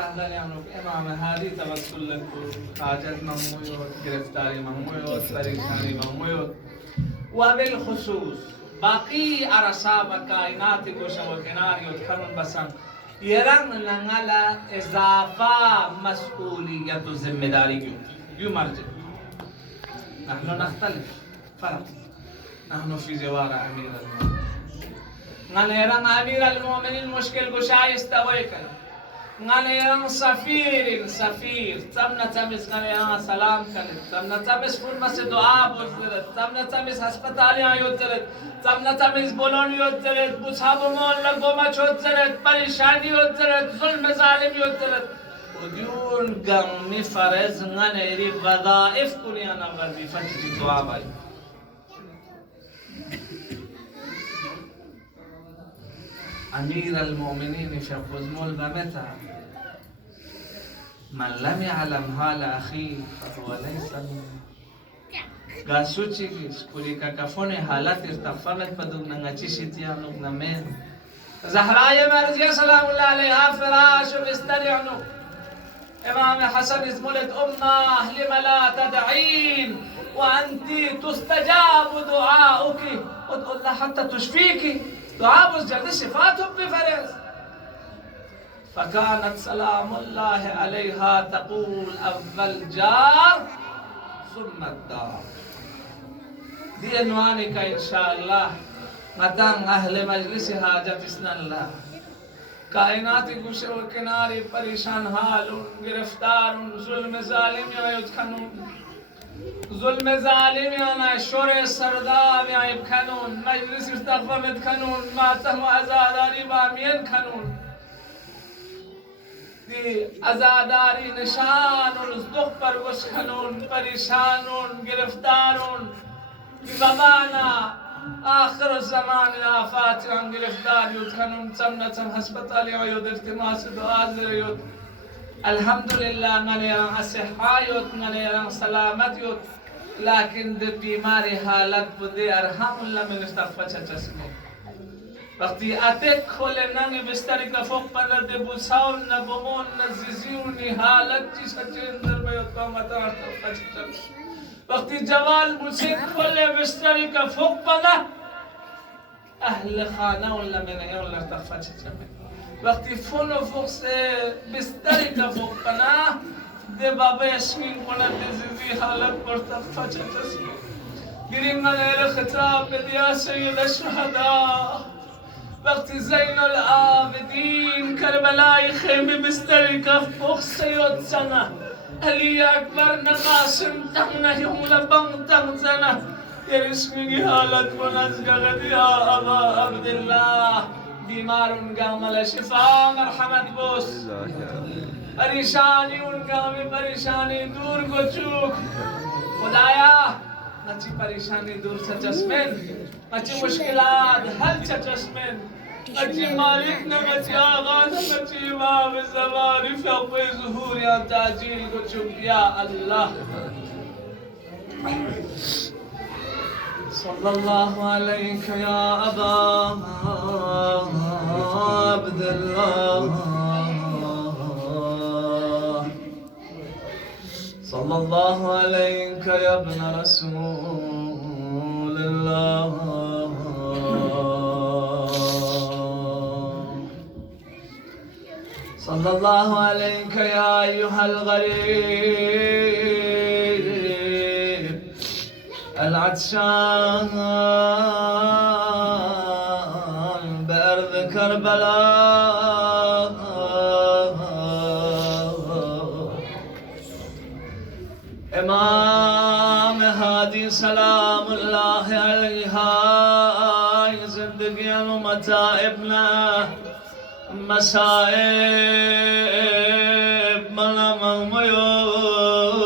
مهدن یعنی امام هادی توسل حاجت ممویوت گرفتاری ممویوت پریشانی ممویوت و بالخصوص باقی عرصا و کائنات گوشه و کناریوت خرون بسن يرن نغلا إضافة مسؤولية الزمداري يمرجع نحن نختلف فرق نحن في جوار أمير المؤمنين نغيرن أمير المؤمنين مشكل قشاي استويك نغيرن سفير تمنا تمس نغيرن سلام كنت تمنا تمس فون مس دعاء بزرت تمنا تمس هسپتاليا يوترت تمنا تمس بولون يوترت بوچاب مون لگوما چوترت پریشانی يوترت ظلم ظالم يوترت وديون غم فرز نغيري وظائف كنيانا وظيفة دعاء باي أمير المؤمنين في قزمول بمتى من لم يعلم حال أخيه فهو ليس منه قاسوچی کیش پوری کا کفون حالت ارتفامت بدون نغچیشتی عنو نمین زهرای مرضیه سلام الله علیها فراش و بستر عنو امام حسن ازمولت امه لما لا تدعين وانت تستجاب دعاؤك ادعو الله حتى تشفيك دعاء بزجد شفاته بفرز فكانت سلام الله عليها تقول أول جار ثم الدار دي عنوانك إن شاء الله مدان أهل مجلس حاجت اسنا الله کائنات گوشه و کناری پریشان حالون گرفتارون ظلم ظالم یا یدکنون ظلم ظالم یا شور سرداب یا یبکنون مجلس استقفمت کنون ماتم و ازاداری بامین کنون دی ازاداری نشانون ازدق پر گشکنون پریشانون گرفتارون دی بابانا آخر الزمان آفات هم گرفتار یود خانم سمنتم هسپتالی یود التماس دعا زر الحمدلله ننیران صحه یود ننیران سلامت یود لكن ده بیماری حالت بوده ارحم الله من استغفر چسمه وقتی اتک خوله ننگ بستری که فوق پنده ده بوساون نبومون نزیزیونی حالت چی سچه اندر بیاد قامت استغفر چسمه وقتی جوال بوسید کل بستری که فوق پناه اهل خانه ولا من ولا ارتفعت جميع وقتی فون و فوق سے بستری که فوق پناه ده بابا یشمین کنه دزیزی حالت پر ارتفعت جميع گریم من خطاب بدیا سید الشهدا وقتی زین العابدین کربلای خیمه بستری که فوق سید سنه علی اکبر نقاسم تغنه ملبن تغزنه يرسمي حالت منزقه يا ابا عبد الله بیمار قام شفا مرحمت بوس پریشانی قام پریشانی دور کو چوک خدایا نچی پریشانی دور سے چشمن نچی مشکلات حل سے چشمن اچھی مالک نے بچی آغاز بچی امام زمان فوق ظهور یا تعجیل کو چوک یا اللہ صلى الله عليك يا أبا عبد الله صلى الله عليك يا ابن رسول الله صلى الله عليك يا أيها الغريب العطشان بأرض كربلاء امام هادي سلام الله عليها زندگیان و متاعبنا مسائب منا مغميوت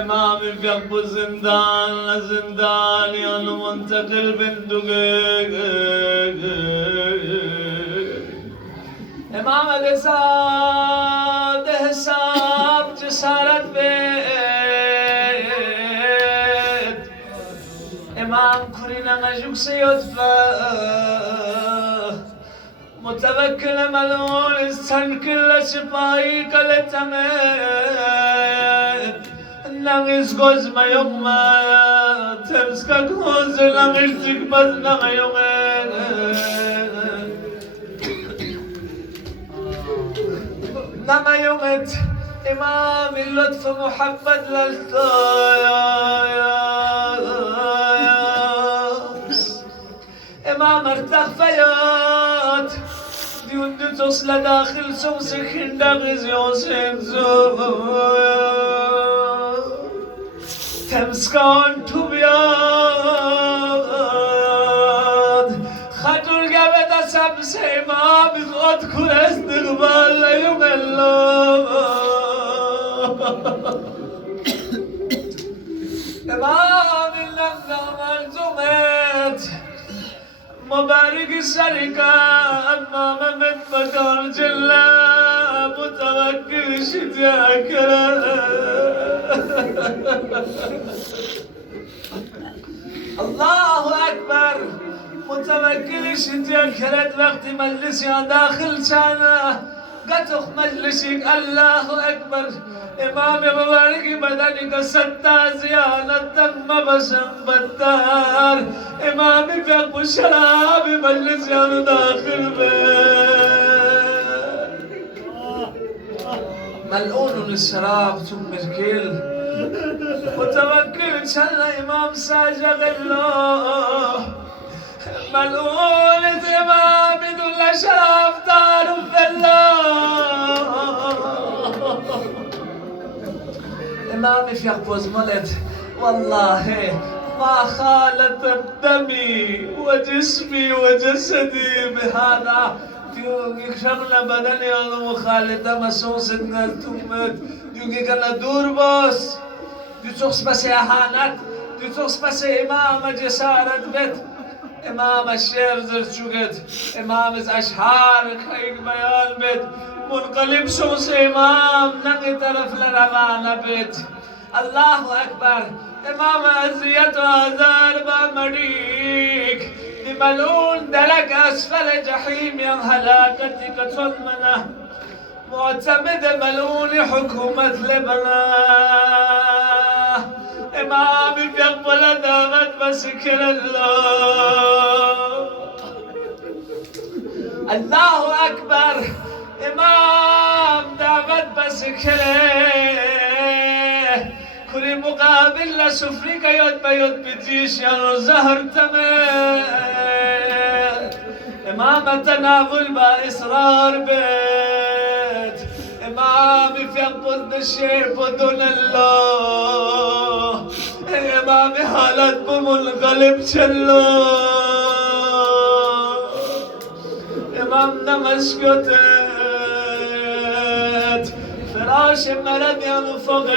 امام فيق زندان زندان يانو منتقل بندقيق امام الاساد حساب جسارت بيت امام كورينا نجوك سيد متوكل ملعون السن كل شفاي كل تمام نغيس غوز ما يوم ما تمسك غوز نغيس تكبز نغ يوم نما يومت إمام اللطف محمد للخياس إمام ارتاح فيات ديون دي تصل داخل سمسك هندغز يوسين تمسكان توبياد خطر قبت سمس إمام غد كل استقبال يوم الله إمام اللمنا ملزومت مبارك الشركة أمام من مكان جلة متوكل شتاك الله أكبر متوكل شتاك وقت مجلسي داخل شانه قطخ مجلسك الله أكبر إمام مبارك بدنك ستا زيانة مبشم بدار إمام فيق الشراب مجلس يانو داخل بيت ملعون الشراب ثم الكل متوكل إن شاء الله إمام ساجغ الله ملعون إمام دول شراب دار في الله إمامي في أقوز ملت والله ما خالت دمي وجسمي وجسدي بهذا يكشغل بدني المخالطة مسوس النلتمت يوكي كان دور بس يتوخس بس إهانت يتوخس بس إمام جسارة بيت إمام الشير زرشوكت إمام أشحار خير بيان بيت منقلب سوس إمام نغي طرف لروانا بيت الله أكبر إمام أزيت وأزار بامريك بملعون دلك أسفل جحيم يا هلاكتك تصمنا معتمد ملعون حكومة لبنا إمامي في أقبل دامت مسكر الله الله أكبر إمام دامت بسكره كل مقابل لسفرك يد بيد بتيش يا زهر تمام إمام تناول بإصرار بيت إمامي في أقبض الشيء بدون الله إمامي حالت بمنقلب شلو إمام نمشكتت فراش مرد ينفقت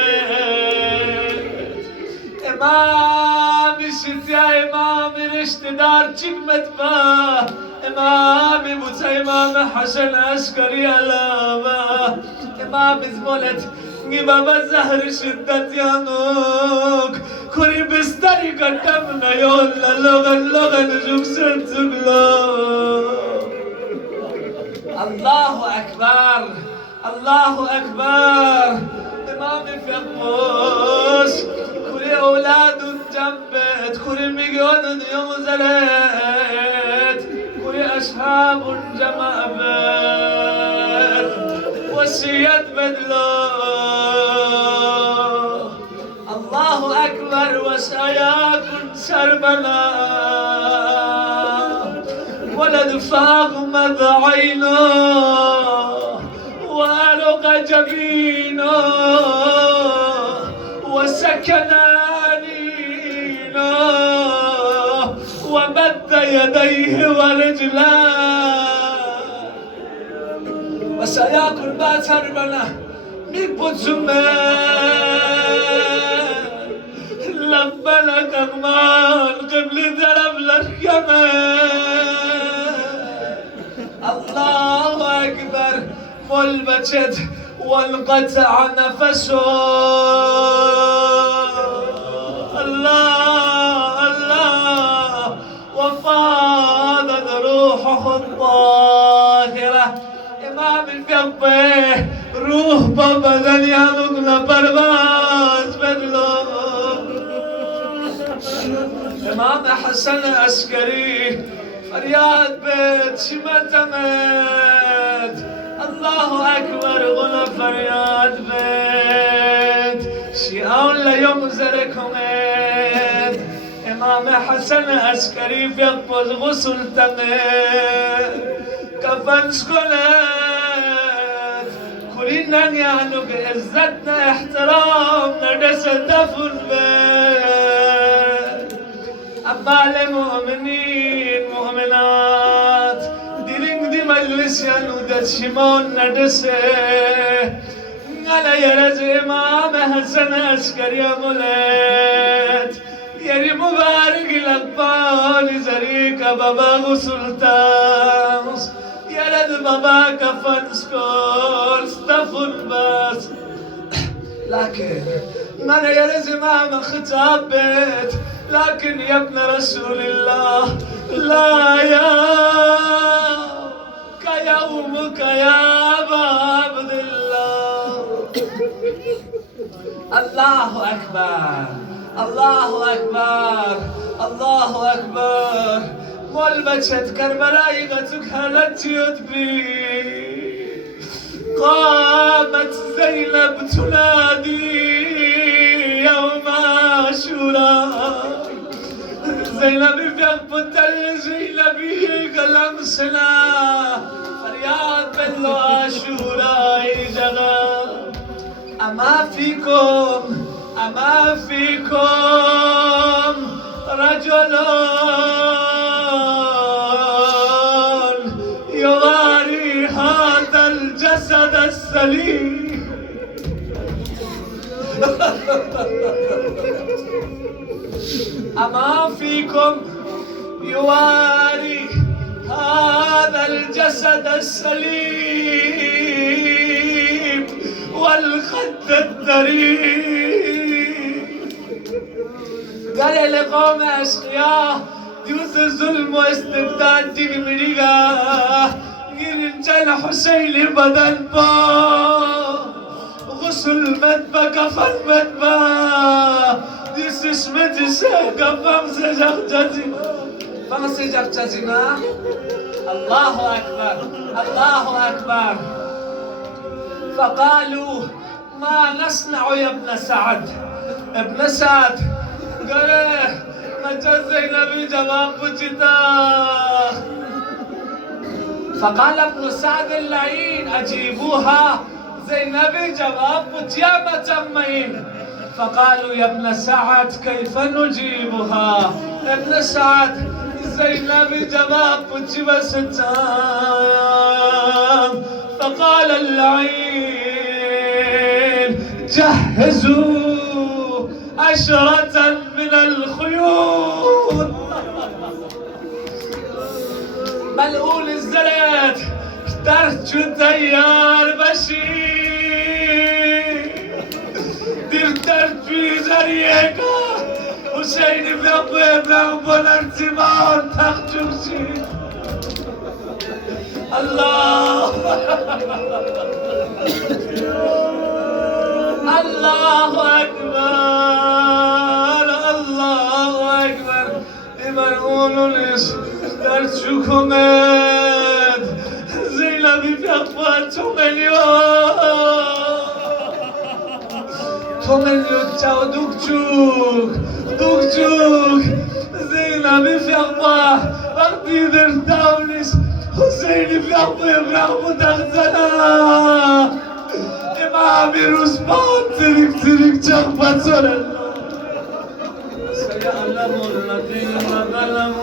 إمامي شتيا إمامي رشتدار چكمت با إمامي بوتا إمامي حسن عسكري علامة إمامي زمولت بابا زهر شدت يانوك كوري بستري قدمنا يولا لغن جوك سنتقلو الله أكبر الله أكبر إمامي في القوس كوري أولاد جنبت كوري ميقون يوم زلت كوري أصحاب جمعبت وسيت بدلو الله أكبر وسياكن سربنا ولد فاغمض عينه وألق جبينه وسكن أنينه ومد يديه ورجلاه وسياكل باتربنا ميبوت زمان لبلك أغمان قبل درب للكمان الله أكبر والبجد والقطع نفسه الله وفاضت روحه الطاهر امام الفقه روح بابا دنیالوگ پرواز بدلو امام حسن عسکری فریاد بید شمتمت الله اکبر غلا فریاد بید شیعان لیوم زرکمت امام حسن عسکری فقه غسل تمت کفنش کنت کلینن یعنو به عزتنا احترام ندس دفن بید اما المؤمنین مؤمنات دیلنگ دی مجلس یعنو دت شمان ندسه نلا یرز امام حسن عسکری مولد یری مبارک لقبال زریک بابا غسلتانس یرد بابا کفنس کل استفن بس لكن من يرز امام خطاب بيت لكن يا ابن رسول الله لا كيومك يا أبا عبد الله الله أكبر الله أكبر الله أكبر مول بچت کربلای غتك هلت يدبي قامت زينب تنادي يوم عاشوراء زينب بيقبض زينبي قلم سنا فرياد بلو عاشوراء جغا أما فيكم رجل يواري هذا الجسد السليم أما فيكم يواري هذا الجسد السليم والخد الدريم قال لقوم أشقياء ديوز الظلم واستبداد تقمريقا يرجل حسين بدن با غسل مدبا كفن مدبا ديس اسمت سيقا فمسجق جزينا الله أكبر الله أكبر فقالوا ما نصنع يا ابن سعد ابن سعد قال مجد زينبي جواب بجتا فقال ابن سعد اللعين أجيبوها زينبي جواب بجيا متمين فقالوا يا ابن سعد كيف نجيبها ابن سعد زينبي جواب بجي وستام فقال اللعين جهزوا 10 من الخيول ملعون الزلات اخترت شو تيار بشير درترت في زريكا حسين في ابو ابراهيم بالارتباط تخجوشي الله الله أكبر الله أكبر ملعون الإس درت شو كمد زينبي في أقوال 2 مليون تاو دوكتشوك زينبي في أقوال وقتي درتاونيس حسيني في أقوال إبراهيم تغزنا إمام رسمان ترك چاق بچرن سيعلم الذين ظلموا